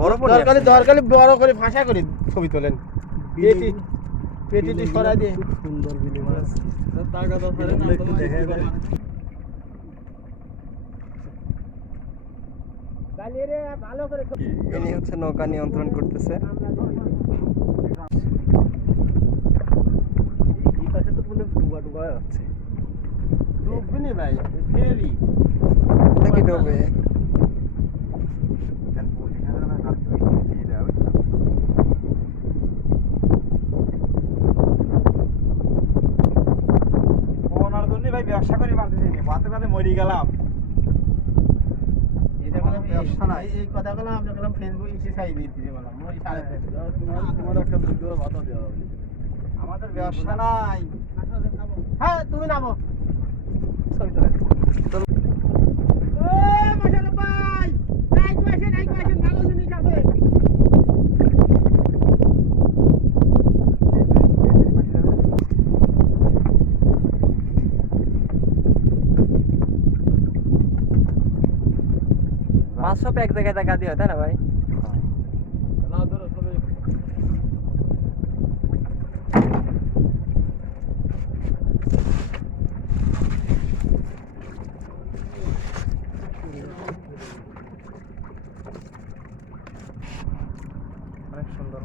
বড় দরকারি বড় করে ভাষা করে ছবি তোলেন। পেটিটি সরাই দিয়ে সুন্দর বিলি মাছ টাকা দাও ফেলে না তো দেখে দেয়। গালি রে ভালো করে ইনি হচ্ছে নৌকা নিয়ন্ত্রণ করতেছে। এই পাশে তো পুরো ডুবা ডুবা আছে। ডুববে না ভাই, ফেরি নাকি ডুবে? ভাই ব্যবসা করে মারতেছি বাতে বাতে মরি গেলাম। এটা কোনো ব্যবসা না, এই কথাগুলো আমরা গেলাম ফেসবুক ইসে ছাই দিতে বললাম ওই সাড়ে তোমার একটা ভিডিও ভাতা দেওয়া হবে। আমাদের ব্যবসা নাই। হ্যাঁ তুমি নামো ছবি তোলেন। ও মাশাআল্লাহ ভাই, নাইক আসেন ভালো জিনিস আছে। মাছ সব এক জায়গায় দেখা দিয়ে তাই না ভাই? অনেক সুন্দর।